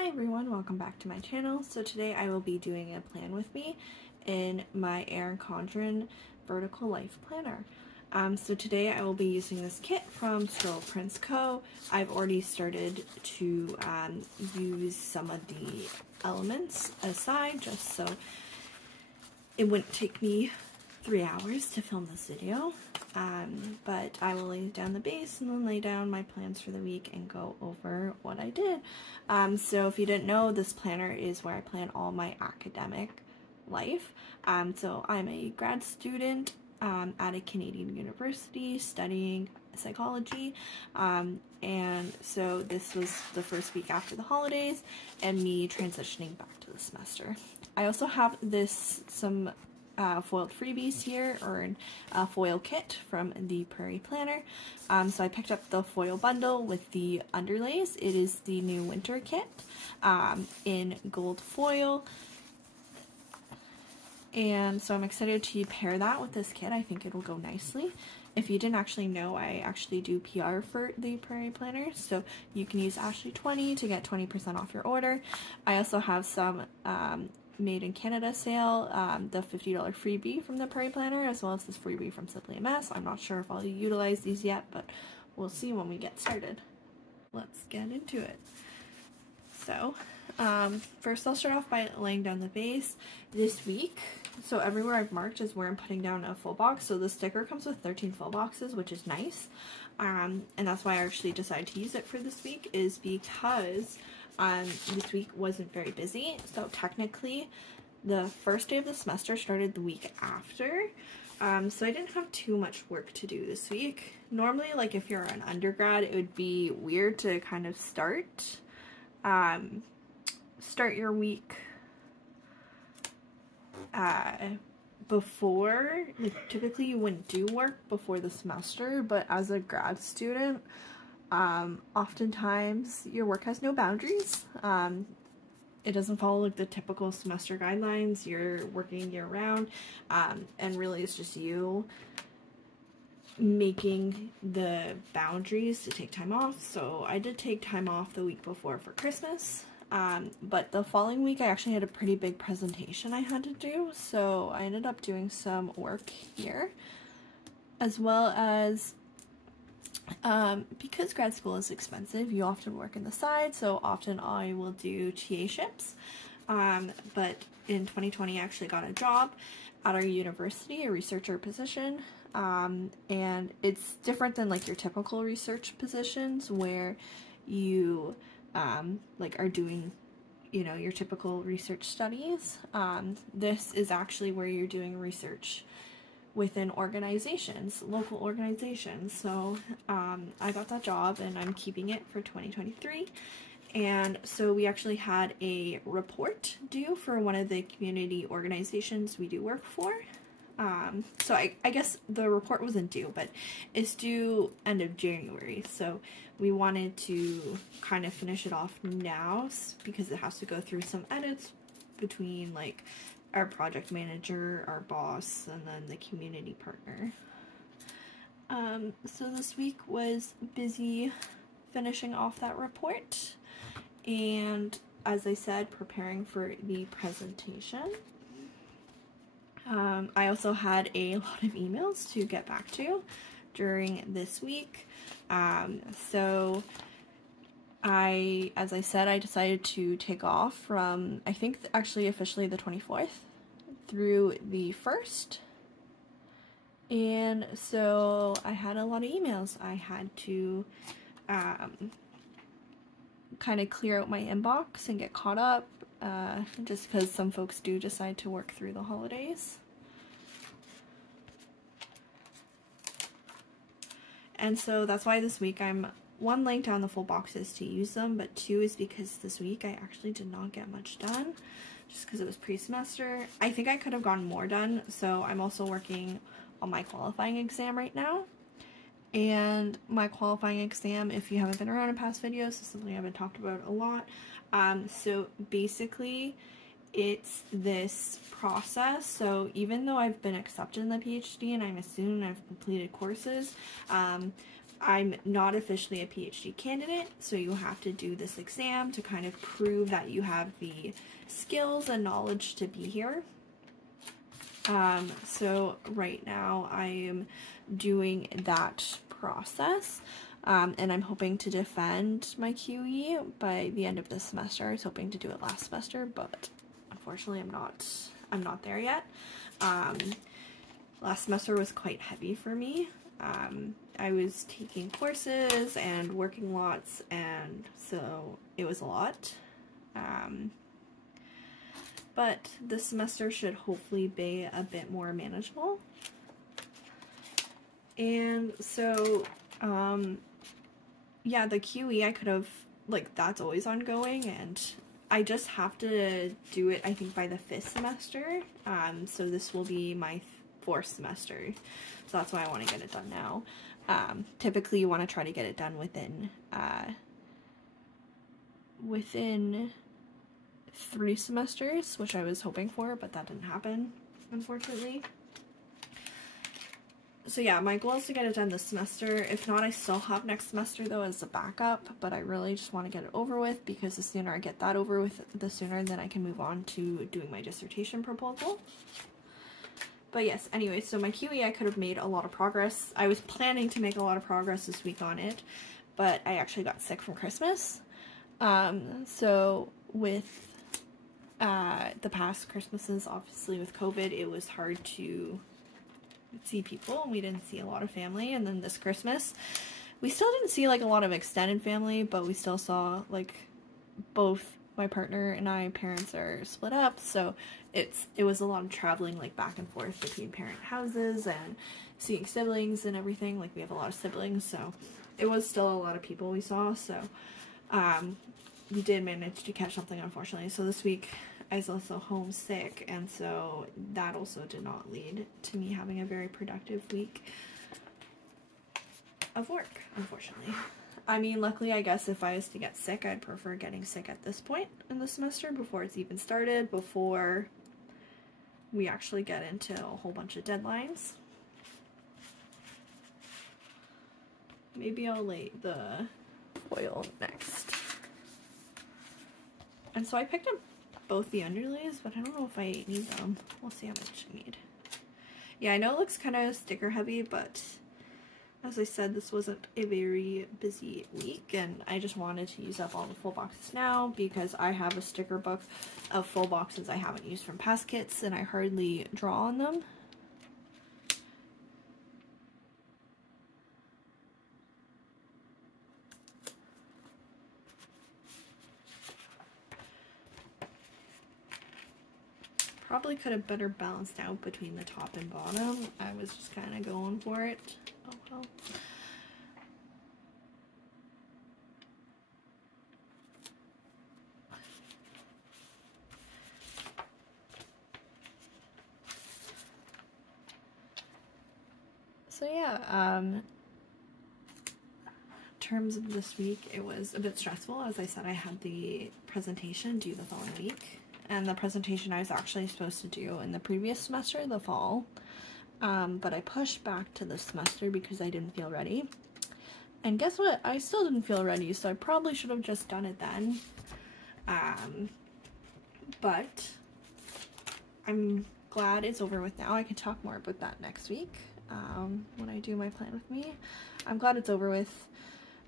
Hi everyone, welcome back to my channel. So today I will be doing a plan with me in my Erin Condren Vertical Life Planner. So today I will be using this kit from Scribble Prints Co. I've already started to use some of the elements aside just so it wouldn't take me 3 hours to film this video. But I will lay down the base and then lay down my plans for the week and go over what I did. So if you didn't know, this planner is where I plan all my academic life. So I'm a grad student at a Canadian university studying psychology, and so this was the first week after the holidays and me transitioning back to the semester. I also have some foiled freebies here, or a foil kit from the Prairie Planner. So I picked up the foil bundle with the underlays. It is the new winter kit in gold foil. And so I'm excited to pair that with this kit. I think it'll go nicely. If you didn't actually know, I actually do PR for the Prairie Planner, so you can use Ashley20 to get 20% off your order. I also have some Made in Canada sale, the $50 freebie from the Prairie Planner, as well as this freebie from Simply MS. I'm not sure if I'll utilize these yet, but we'll see when we get started. Let's get into it. So, first I'll start off by laying down the base. This week, so everywhere I've marked is where I'm putting down a full box. So the sticker comes with 13 full boxes, which is nice. And that's why I actually decided to use it for this week, is because this week wasn't very busy. So technically, the first day of the semester started the week after. So I didn't have too much work to do this week. Normally, like if you're an undergrad, it would be weird to kind of start your week before. Typically you wouldn't do work before the semester, but as a grad student, oftentimes your work has no boundaries. It doesn't follow like the typical semester guidelines. You're working year round, and really it's just you making the boundaries to take time off. So I did take time off the week before for Christmas, but the following week I actually had a pretty big presentation I had to do, so I ended up doing some work here, as well as because grad school is expensive, you often work in the side, so often I will do TA ships. But in 2020 I actually got a job at our university, a researcher position, and it's different than like your typical research positions where you like are doing, you know, your typical research studies. This is actually where you're doing research within organizations, local organizations. So I got that job and I'm keeping it for 2023. And so we actually had a report due for one of the community organizations we do work for. So I guess the report wasn't due, but it's due end of January. So we wanted to kind of finish it off now because it has to go through some edits between like our project manager, our boss, and then the community partner. So this week was busy finishing off that report and, as I said, preparing for the presentation. I also had a lot of emails to get back to during this week. So as I said, I decided to take off from, I think actually officially the 24th through the 1st. And so I had a lot of emails. I had to kind of clear out my inbox and get caught up, just because some folks do decide to work through the holidays. And so that's why this week I'm, one, laying down the full boxes to use them, but two is because this week I actually did not get much done, just because it was pre-semester. I think I could have gotten more done, so I'm also working on my qualifying exam right now. And my qualifying exam, if you haven't been around in past videos, is something I've been talked about a lot. So basically, it's this process. So even though I've been accepted in the PhD and I'm a student, I've completed courses, I'm not officially a PhD candidate, so you have to do this exam to kind of prove that you have the skills and knowledge to be here. So right now I am doing that process, and I'm hoping to defend my QE by the end of this semester. I was hoping to do it last semester, but unfortunately I'm not there yet. Last semester was quite heavy for me. I was taking courses and working lots, and so it was a lot. But this semester should hopefully be a bit more manageable. And so, yeah, the QE I could have, like, that's always ongoing, and I just have to do it, I think, by the 5th semester. So this will be my 4th semester. So that's why I want to get it done now. Typically you want to try to get it done within 3 semesters, which I was hoping for, but that didn't happen, unfortunately. So yeah, my goal is to get it done this semester. If not, I still have next semester though as a backup, but I really just want to get it over with, because the sooner I get that over with, the sooner then I can move on to doing my dissertation proposal. But yes, anyway, so my QE, I could have made a lot of progress. I was planning to make a lot of progress this week on it, but I actually got sick from Christmas. So with the past Christmases, obviously with COVID, it was hard to see people. We didn't see a lot of family, and then this Christmas, we still didn't see like a lot of extended family, but we still saw like both my partner and I, parents are split up, so it was a lot of traveling like back and forth between parent houses and seeing siblings and everything. Like we have a lot of siblings, so it was still a lot of people we saw. So we did manage to catch something, unfortunately. So this week I was also homesick, and so that also did not lead to me having a very productive week of work, unfortunately. I mean, luckily, I guess if I was to get sick, I'd prefer getting sick at this point in the semester, before it's even started, before we actually get into a whole bunch of deadlines. Maybe I'll lay the foil next. And so I picked up both the underlays, but I don't know if I need them. We'll see how much I need. Yeah, I know it looks kind of sticker heavy, but as I said, this wasn't a very busy week, and I just wanted to use up all the full boxes now, because I have a sticker book of full boxes I haven't used from past kits, and I hardly draw on them. Probably could have better balanced out between the top and bottom. I was just kind of going for it. Oh well. So yeah, in terms of this week, it was a bit stressful. As I said, I had the presentation due the following week. And the presentation I was actually supposed to do in the previous semester, the fall, but I pushed back to this semester because I didn't feel ready. And guess what? I still didn't feel ready, so I probably should have just done it then. But I'm glad it's over with now. I can talk more about that next week when I do my plan with me. I'm glad it's over with.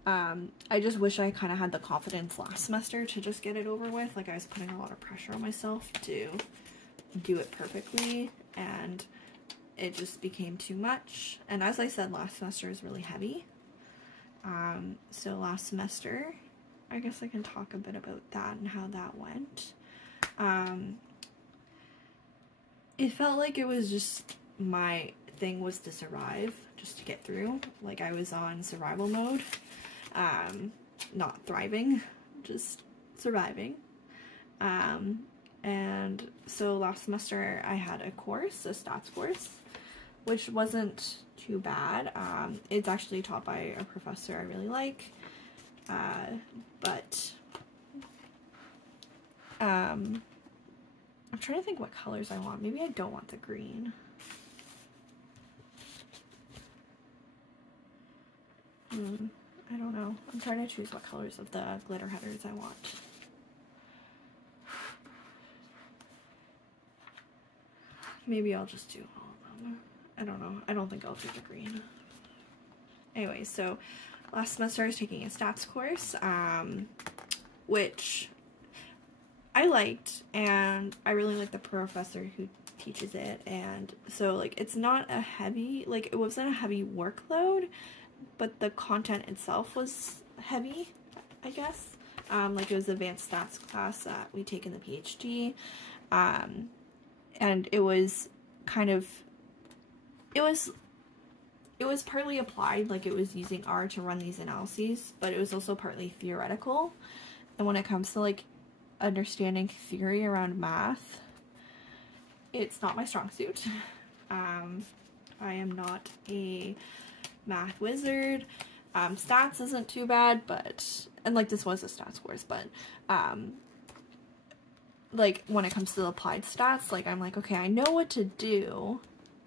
I just wish I kind of had the confidence last semester to just get it over with. Like, I was putting a lot of pressure on myself to do it perfectly, and it just became too much. And as I said, last semester is really heavy. So last semester, I guess I can talk a bit about that and how that went. It felt like it was just, my thing was to survive, just to get through. Like, I was on survival mode. Not thriving, just surviving. And so last semester I had a course, a stats course, which wasn't too bad. It's actually taught by a professor I really like, but I'm trying to think what colors I want. Maybe I don't want the green. I'm trying to choose what colors of the glitter headers I want. Maybe I'll just do all of them. I don't know. I don't think I'll do the green. Anyway, so last semester I was taking a stats course, which I liked, and I really like the professor who teaches it, and so like it's not a heavy, like it wasn't a heavy workload, but the content itself was heavy, I guess. Like it was advanced stats class that we take in the PhD, and it was kind of, it was partly applied, like it was using R to run these analyses, but it was also partly theoretical. And when it comes to like understanding theory around math, it's not my strong suit. I am not a math wizard. Stats isn't too bad, but, and like this was a stats course, but like when it comes to the applied stats, like I'm like, okay, I know what to do,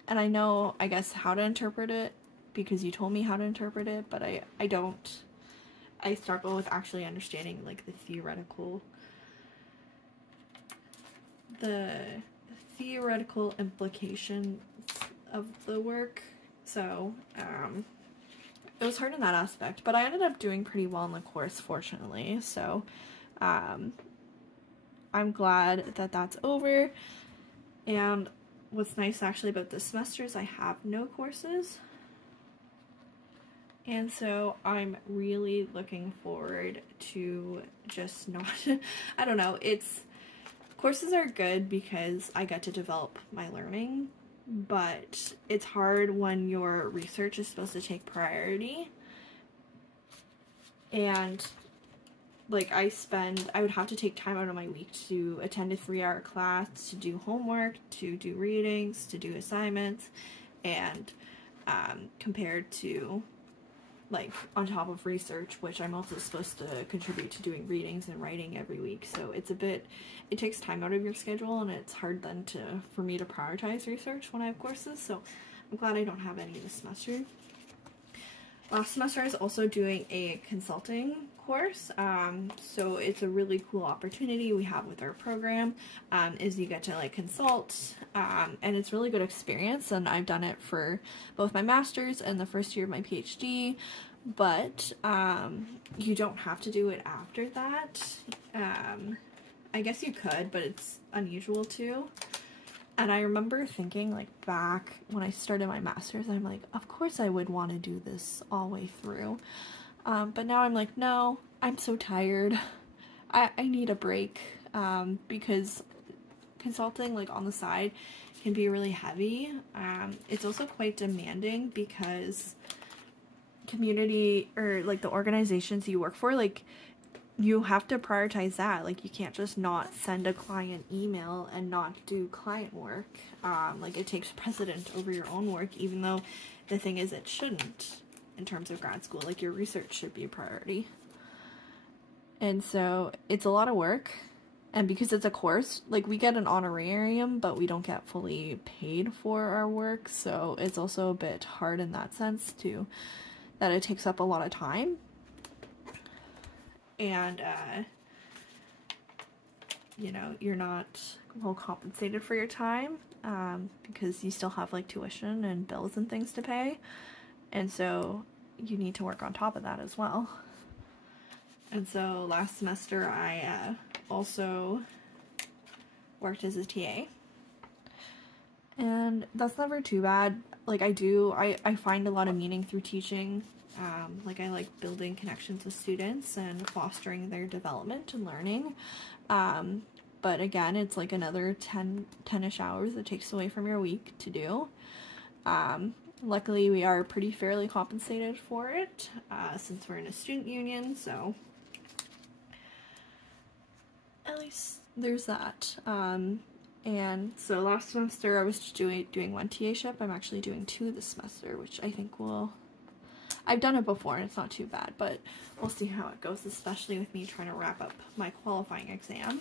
and I know, I guess, how to interpret it because you told me how to interpret it, but I don't. I struggle with actually understanding like the theoretical implications of the work. So it was hard in that aspect, but I ended up doing pretty well in the course, fortunately. So I'm glad that that's over. And what's nice actually about this semester is I have no courses. And so I'm really looking forward to just not, I don't know, courses are good because I get to develop my learning, but it's hard when your research is supposed to take priority. And like I would have to take time out of my week to attend a 3-hour class, to do homework, to do readings, to do assignments, and compared to like on top of research, which I'm also supposed to contribute to doing readings and writing every week. So it's it takes time out of your schedule, and it's hard then for me to prioritize research when I have courses. So I'm glad I don't have any this semester. Last semester I was also doing a consulting course, so it's a really cool opportunity we have with our program, is you get to like consult, and it's really good experience, and I've done it for both my master's and the first year of my PhD, but you don't have to do it after that. I guess you could, but it's unusual to. And I remember thinking, like, back when I started my master's, I'm like, of course I would want to do this all the way through. But now I'm like, no, I'm so tired. I need a break, because consulting, like, on the side can be really heavy. It's also quite demanding because community, or, like, the organizations you work for, like, you have to prioritize that. Like, you can't just not send a client email and not do client work. Like, it takes precedent over your own work, even though the thing is it shouldn't in terms of grad school. Like, your research should be a priority. And so it's a lot of work, and because it's a course, like, we get an honorarium, but we don't get fully paid for our work, so it's also a bit hard in that sense too, that it takes up a lot of time. And, you know, you're not well compensated for your time, because you still have, like, tuition and bills and things to pay, and so you need to work on top of that as well. And so last semester I also worked as a TA, and that's never too bad. Like, I find a lot of meaning through teaching. Like, I like building connections with students and fostering their development and learning. But again, it's like another 10-ish hours it takes away from your week to do. Luckily, we are pretty fairly compensated for it, since we're in a student union, so at least there's that. And so last semester I was just doing one TA-ship. I'm actually doing 2 this semester, which I think I've done it before and it's not too bad, but we'll see how it goes, especially with me trying to wrap up my qualifying exam.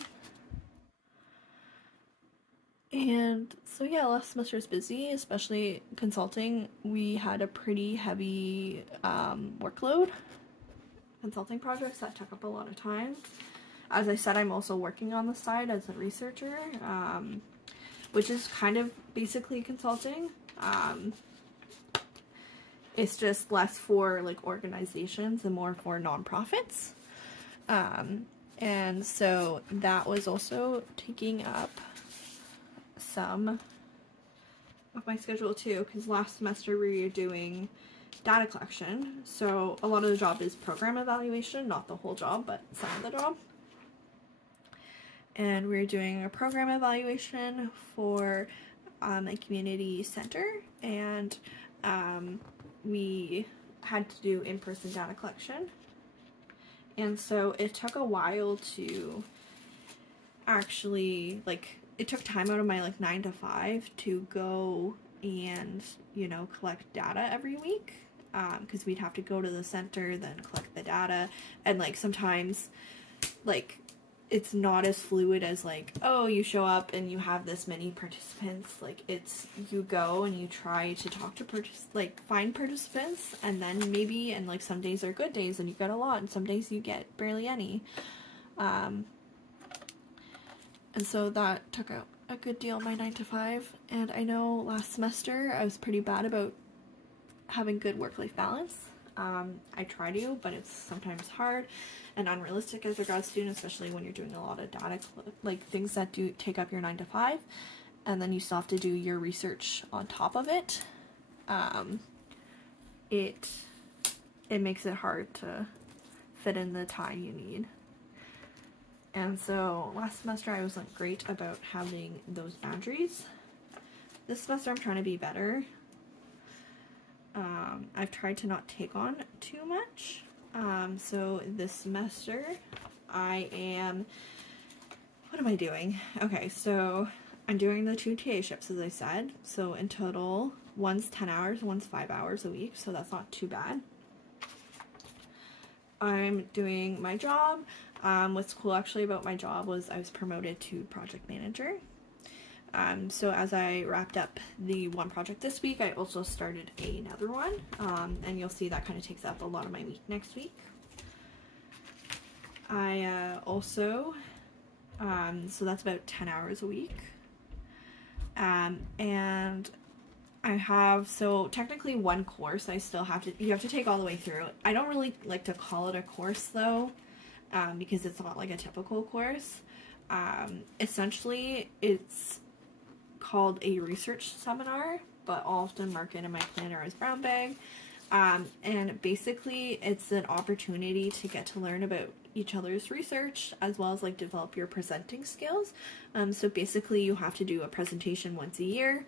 And so yeah, last semester was busy, especially consulting. We had a pretty heavy workload, consulting projects that took up a lot of time. As I said, I'm also working on the side as a researcher, which is kind of basically consulting. It's just less for like organizations and more for nonprofits. And so that was also taking up some of my schedule too, because last semester we were doing data collection. So a lot of the job is program evaluation, not the whole job, but some of the job. And we were doing a program evaluation for a community center, and we had to do in-person data collection. And so it took a while to actually, like, it took time out of my, like, 9 to 5 to go and, you know, collect data every week. Because we'd have to go to the center, then collect the data. And, like, sometimes, like, it's not as fluid as, like, oh, you show up and you have this many participants. Like, it's, you go and you try to talk to, find participants, and then maybe, and, like, some days are good days and you get a lot, and some days you get barely any. And so that took out a good deal of my 9 to 5, and I know last semester I was pretty bad about having good work-life balance. I try to, but it's sometimes hard and unrealistic as a grad student, especially when you're doing a lot of data, like things that do take up your 9 to 5, and then you still have to do your research on top of it. It makes it hard to fit in the time you need. And so last semester I wasn't great about having those boundaries. This semester I'm trying to be better. I've tried to not take on too much. So this semester I am, what am I doing? Okay, so I'm doing the 2 TA shifts, as I said. So in total, one's 10 hours, one's 5 hours a week, so that's not too bad. I'm doing my job. What's cool actually about my job was I was promoted to project manager. So as I wrapped up the one project this week, I also started another one, and you'll see that kind of takes up a lot of my week next week. I also, so that's about 10 hours a week, and I have, so technically one course I still have to, you have to take all the way through. I don't really like to call it a course though, because it's not like a typical course. Essentially it's called a research seminar, but I'll often mark it in my planner as brown bag. And basically it's an opportunity to get to learn about each other's research as well as like develop your presenting skills. So basically you have to do a presentation once a year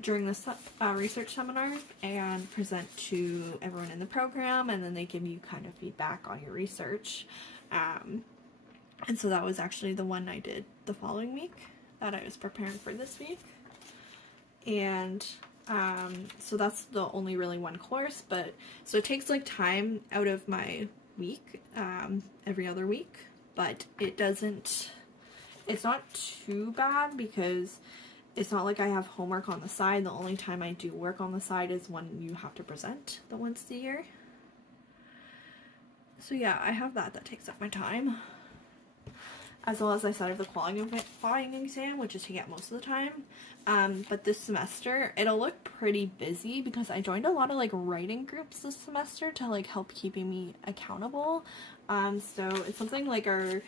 during this research seminar and present to everyone in the program, and then they give you kind of feedback on your research. And so that was actually the one I did the following week that I was preparing for this week. And so that's the only really one course, but so it takes like time out of my week, every other week, but it doesn't, it's not too bad because it's not like I have homework on the side. The only time I do work on the side is when you have to present the once a year. So yeah, I have that takes up my time. As well as I said, I have the qualifying exam, which is taking up most of the time. But this semester, it'll look pretty busy because I joined a lot of like writing groups this semester to like help keeping me accountable. So it's something like our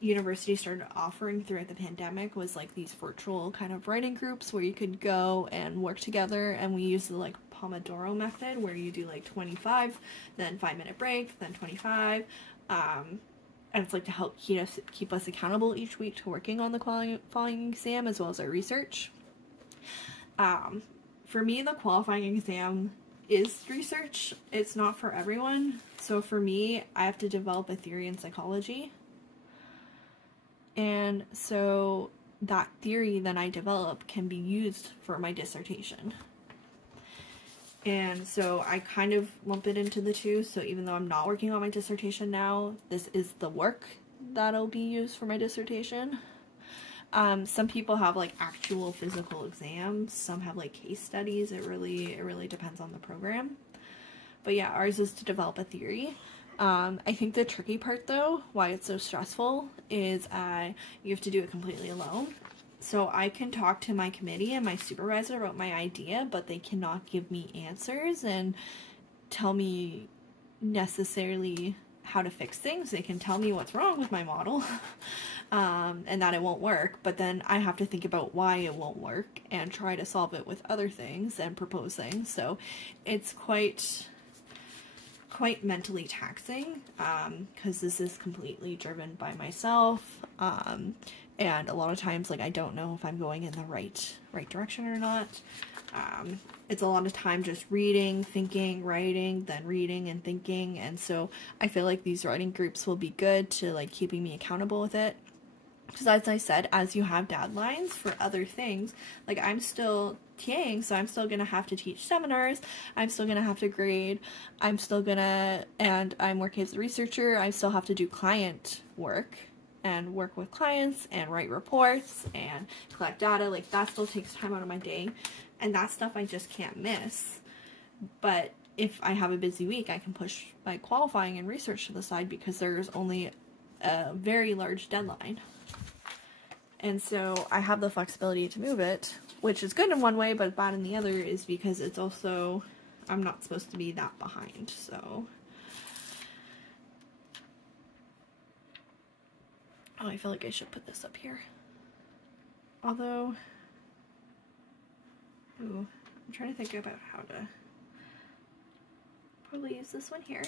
university started offering throughout the pandemic, was like these virtual kind of writing groups where you could go and work together, and we use the like Pomodoro method where you do like 25, then 5-minute break, then 25, and it's like to help keep us accountable each week to working on the qualifying exam as well as our research. For me, the qualifying exam is research. It's not for everyone. So for me, I have to develop a theory in psychology. And so that theory that I develop can be used for my dissertation. And so I kind of lump it into the two. So even though I'm not working on my dissertation now, this is the work that'll be used for my dissertation. Some people have like actual physical exams. Some have like case studies. It really depends on the program. But yeah, ours is to develop a theory. I think the tricky part though, why it's so stressful, is you have to do it completely alone. So I can talk to my committee and my supervisor about my idea, but they cannot give me answers and tell me necessarily how to fix things. They can tell me what's wrong with my model and that it won't work, but then I have to think about why it won't work and try to solve it with other things and propose things. So it's quite mentally taxing, because this is completely driven by myself, and a lot of times, like, I don't know if I'm going in the right direction or not. It's a lot of time just reading, thinking, writing, then reading and thinking, and so I feel like these writing groups will be good to, like, keeping me accountable with it. Because as I said, as you have deadlines for other things, like, I'm still TAing, so I'm still gonna have to teach seminars, I'm still gonna have to grade, I'm working as a researcher, I still have to do client work, and work with clients, and write reports, and collect data. Like, that still takes time out of my day, and that stuff I just can't miss. But if I have a busy week, I can push my qualifying and research to the side, because there's only a very large deadline. And so I have the flexibility to move it, which is good in one way, but bad in the other, is because it's also, I'm not supposed to be that behind, so. Oh, I feel like I should put this up here. Although, ooh, I'm trying to think about how to probably use this one here.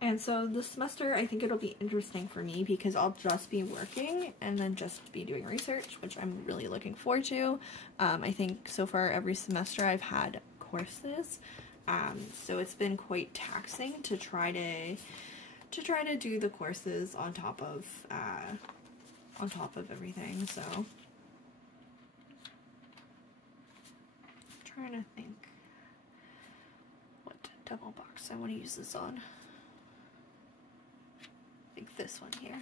And so this semester, I think it'll be interesting for me, because I'll just be working and then just be doing research, which I'm really looking forward to. I think so far every semester I've had courses, so it's been quite taxing to try to do the courses on top of everything. So I'm trying to think what double box I want to use this on. This one here.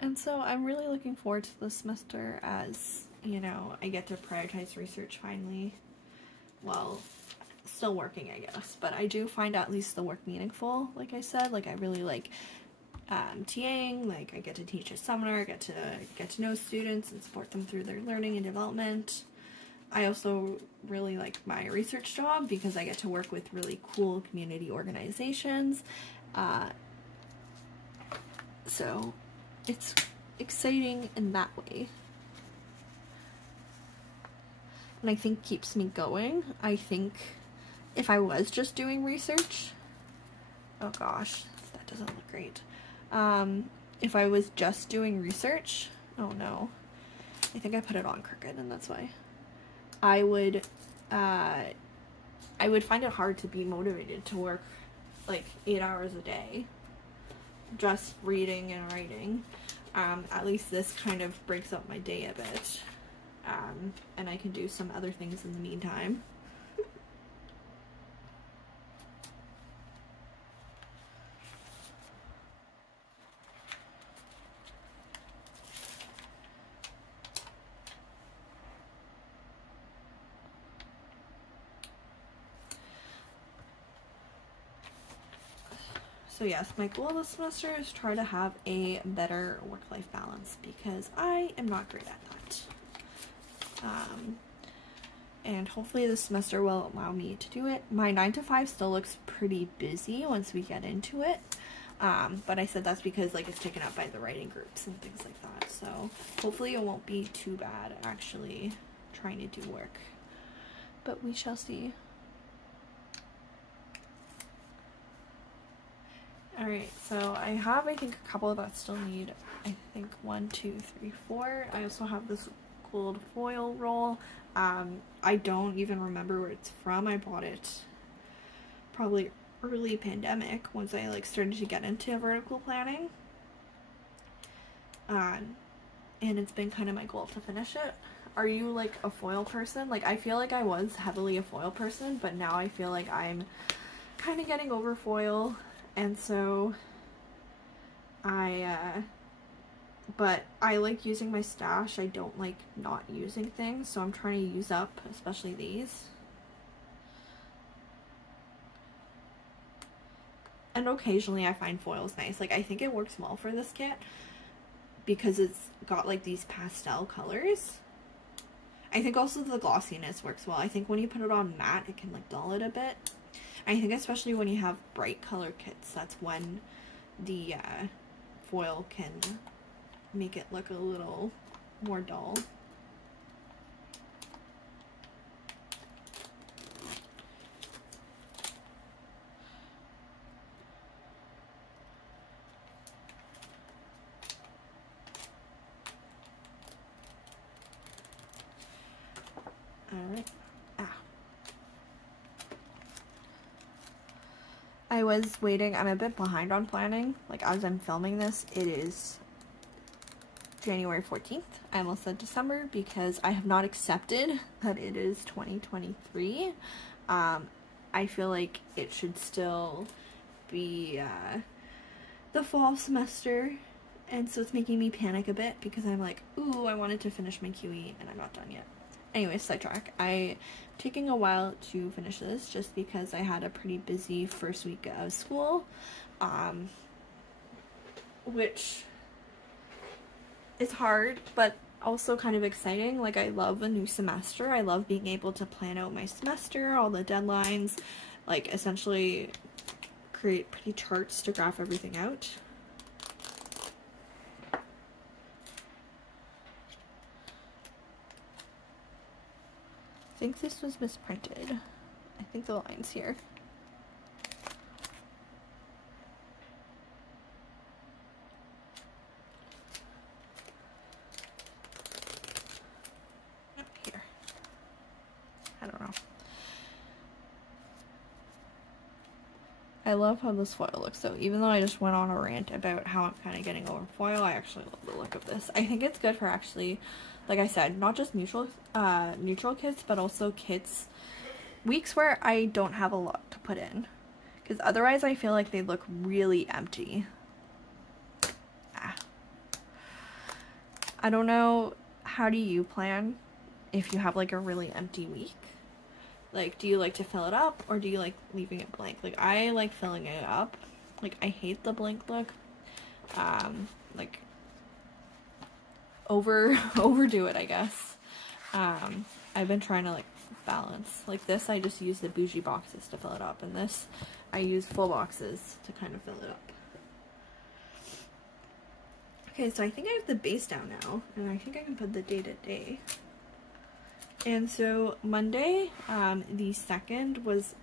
And so I'm really looking forward to this semester, as, you know, I get to prioritize research finally, while still working, I guess. But I do find at least the work meaningful, like I said. Like, I really like TAing, like, I get to teach a seminar, get to know students and support them through their learning and development. I also really like my research job, because I get to work with really cool community organizations. So it's exciting in that way. And I think keeps me going. I think if I was just doing research, oh gosh, that doesn't look great. If I was just doing research, oh no, I think I put it on crooked, and that's why. I would find it hard to be motivated to work like 8 hours a day just reading and writing. At least this kind of breaks up my day a bit, and I can do some other things in the meantime. So yes, my goal this semester is try to have a better work-life balance, because I am not great at that. And hopefully this semester will allow me to do it. My 9 to 5 still looks pretty busy once we get into it. But I said that's because, like, it's taken up by the writing groups and things like that. So hopefully it won't be too bad actually trying to do work. But we shall see. Alright, so I have, I think, a couple that still need, I think, 1, 2, 3, 4. I also have this gold foil roll. I don't even remember where it's from. I bought it probably early pandemic, once I, like, started to get into vertical planning. And it's been kind of my goal to finish it. Are you, like, a foil person? Like, I feel like I was heavily a foil person, but now I feel like I'm kind of getting over foil. And so I but I like using my stash. I don't like not using things, so I'm trying to use up, especially these. And occasionally I find foils nice. Like, I think it works well for this kit because it's got like these pastel colors. I think also the glossiness works well. I think when you put it on matte, it can like dull it a bit. I think especially when you have bright color kits, that's when the foil can make it look a little more dull. Alright. I was waiting. I'm a bit behind on planning. Like, as I'm filming this, it is January 14th. I almost said December because I have not accepted that it is 2023. I feel like it should still be the fall semester, and so it's making me panic a bit because I'm like, ooh, I wanted to finish my QE and I'm not done yet. Anyway, sidetrack. I'm taking a while to finish this just because I had a pretty busy first week of school, which is hard, but also kind of exciting. Like, I love a new semester. I love being able to plan out my semester, all the deadlines, like essentially create pretty charts to graph everything out. I think this was misprinted. I think the line's here. Here. I don't know. I love how this foil looks though. Even though I just went on a rant about how I'm kind of getting over foil, I actually love the look of this. I think it's good for actually, like I said, not just neutral kits, but also weeks where I don't have a lot to put in. Because otherwise I feel like they look really empty. I don't know, how do you plan if you have like a really empty week? Like, do you like to fill it up or do you like leaving it blank? Like, I like filling it up. Like, I hate the blank look. Like, overdo it, I guess. I've been trying to like balance. Like this, I just use the bougie boxes to fill it up, and this, I use full boxes to kind of fill it up. Okay, so I think I have the base down now, and I think I can put the day-to-day. And so Monday, the 2nd, was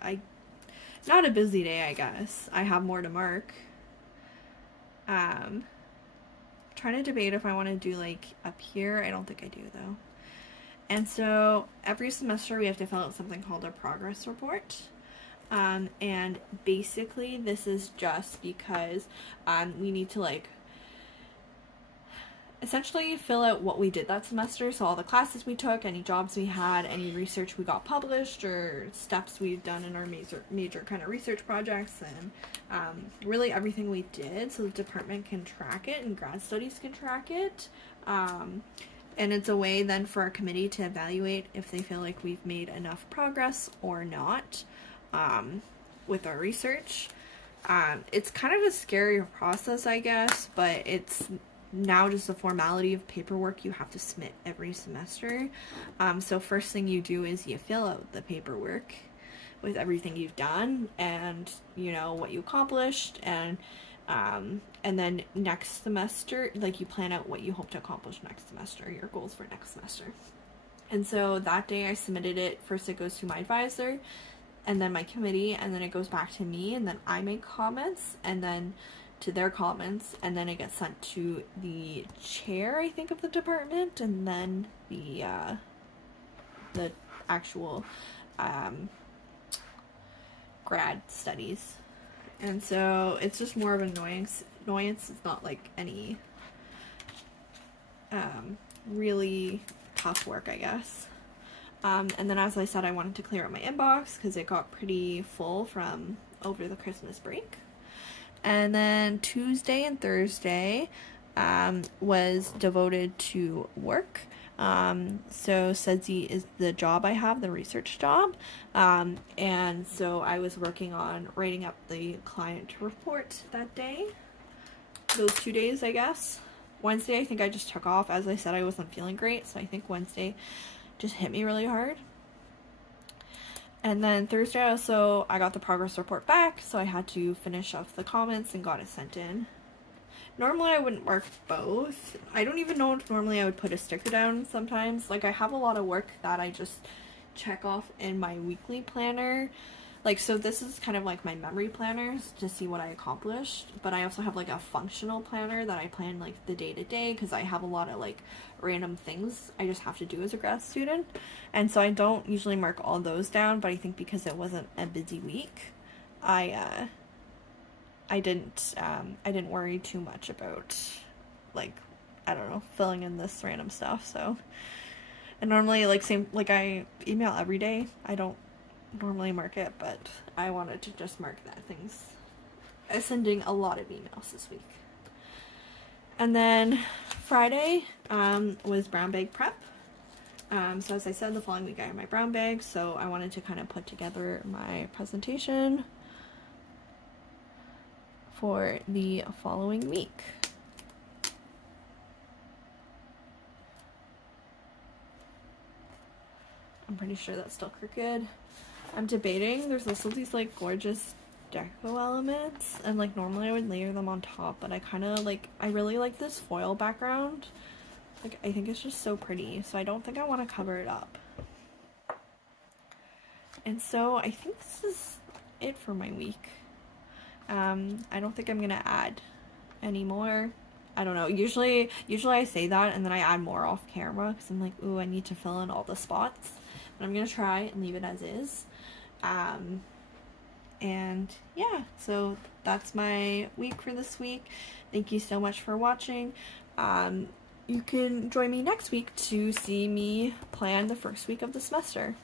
not a busy day, I guess. I have more to mark. Trying to debate if I want to do like up here. I don't think I do though. And so every semester we have to fill out something called a progress report. And basically this is just because we need to like essentially fill out what we did that semester. So all the classes we took, any jobs we had, any research we got published, or steps we've done in our major kind of research projects, and really everything we did, so the department can track it and grad studies can track it. And it's a way then for our committee to evaluate if they feel like we've made enough progress or not with our research. It's kind of a scary process, I guess, but it's now just a formality of paperwork you have to submit every semester. So first thing you do is you fill out the paperwork with everything you've done and, you know, what you accomplished, and then next semester, like, you plan out what you hope to accomplish next semester, your goals for next semester. And so that day I submitted it. First it goes to my advisor, and then my committee, and then it goes back to me, and then I make comments, and then to their comments, and then it gets sent to the chair, I think, of the department, and then the actual grad studies. And so it's just more of an annoyance. It's not like any really tough work, I guess. And then, as I said, I wanted to clear out my inbox because it got pretty full from over the Christmas break. And then Tuesday and Thursday, was devoted to work. So SEDSI is the job I have, the research job, and so I was working on writing up the client report that day, those 2 days, I guess. Wednesday, I think I just took off. As I said, I wasn't feeling great, so I think Wednesday just hit me really hard. And then Thursday also, I got the progress report back, so I had to finish off the comments and got it sent in. Normally I wouldn't mark both. I don't even know if normally I would put a sticker down sometimes. Like, I have a lot of work that I just check off in my weekly planner. Like, so this is kind of like my memory planners to see what I accomplished. But I also have like a functional planner that I plan like the day-to-day, because I have a lot of like random things I just have to do as a grad student. And so I don't usually mark all those down, but I think because it wasn't a busy week, I didn't worry too much about, like, I don't know, filling in this random stuff. So, and normally, like, I email every day. I don't normally mark it, but I wanted to just mark that things. I'm sending a lot of emails this week. And then Friday was brown bag prep. So as I said, the following week I had my brown bag, so I wanted to kind of put together my presentation for the following week. I'm pretty sure that's still crooked. I'm debating. There's also these like gorgeous deco elements, and like normally I would layer them on top, but I kind of like, I really like this foil background. Like, I think it's just so pretty, so I don't think I want to cover it up. And so I think this is it for my week. I don't think I'm gonna add any more. I don't know. Usually I say that and then I add more off camera because I'm like, ooh, I need to fill in all the spots. But I'm gonna try and leave it as is. And yeah, so that's my week for this week. Thank you so much for watching. You can join me next week to see me plan the first week of the semester.